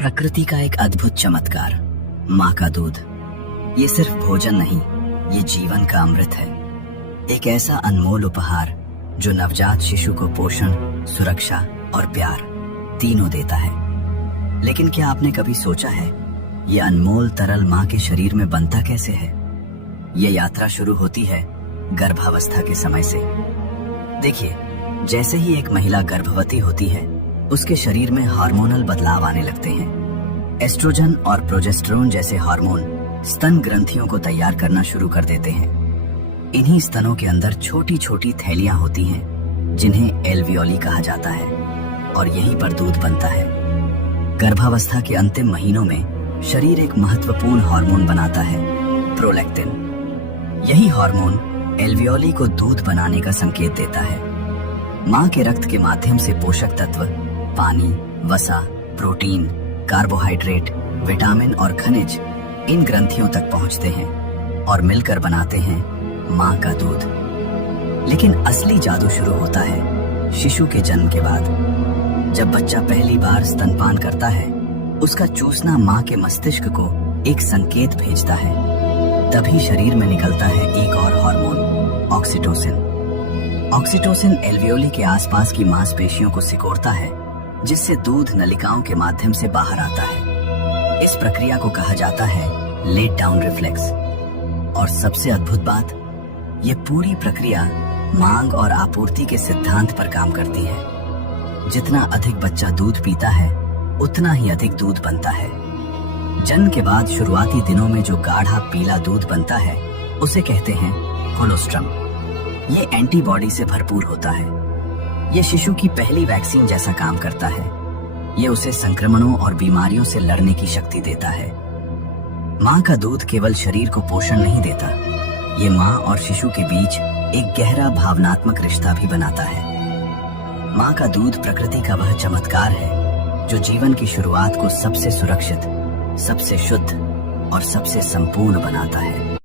प्रकृति का एक अद्भुत चमत्कार, माँ का दूध। ये सिर्फ भोजन नहीं, ये जीवन का अमृत है। एक ऐसा अनमोल उपहार जो नवजात शिशु को पोषण, सुरक्षा और प्यार तीनों देता है। लेकिन क्या आपने कभी सोचा है, ये अनमोल तरल माँ के शरीर में बनता कैसे है? ये यात्रा शुरू होती है गर्भावस्था के समय से। देखिए, जैसे ही एक महिला गर्भवती होती है, उसके शरीर में हार्मोनल बदलाव आने लगते हैं। एस्ट्रोजन और प्रोजेस्टेरोन जैसे हार्मोन स्तन ग्रंथियों को तैयार करना शुरू कर देते हैं। इन्हीं स्तनों के अंदर छोटी छोटी थैलियां होती हैं, जिन्हें एल्वियोली कहा जाता है, और यहीं पर दूध बनता है। गर्भावस्था के अंतिम महीनों में शरीर एक महत्वपूर्ण हार्मोन बनाता है, प्रोलैक्टिन। यही हार्मोन एल्वियोली को दूध बनाने का संकेत देता है। माँ के रक्त के माध्यम से पोषक तत्व, पानी, वसा, प्रोटीन, कार्बोहाइड्रेट, विटामिन और खनिज इन ग्रंथियों तक पहुंचते हैं और मिलकर बनाते हैं माँ का दूध। लेकिन असली जादू शुरू होता है शिशु के जन्म के बाद। जब बच्चा पहली बार स्तनपान करता है, उसका चूसना माँ के मस्तिष्क को एक संकेत भेजता है। तभी शरीर में निकलता है एक और हार्मोन, ऑक्सीटोसिन। ऑक्सीटोसिन एल्वियोली के आसपास की मांसपेशियों को सिकोड़ता है, जिससे दूध नलिकाओं के माध्यम से बाहर आता है। इस प्रक्रिया को कहा जाता है लेट डाउन रिफ्लेक्स। और सबसे अद्भुत बात, ये पूरी प्रक्रिया मांग और आपूर्ति के सिद्धांत पर काम करती है। जितना अधिक बच्चा दूध पीता है, उतना ही अधिक दूध बनता है। जन्म के बाद शुरुआती दिनों में जो गाढ़ा पीला दूध बनता है, उसे कहते हैं कोलोस्ट्रम। ये एंटीबॉडी से भरपूर होता है। ये शिशु की पहली वैक्सीन जैसा काम करता है। ये उसे संक्रमणों और बीमारियों से लड़ने की शक्ति देता है। माँ का दूध केवल शरीर को पोषण नहीं देता, ये माँ और शिशु के बीच एक गहरा भावनात्मक रिश्ता भी बनाता है। माँ का दूध प्रकृति का वह चमत्कार है जो जीवन की शुरुआत को सबसे सुरक्षित, सबसे शुद्ध और सबसे संपूर्ण बनाता है।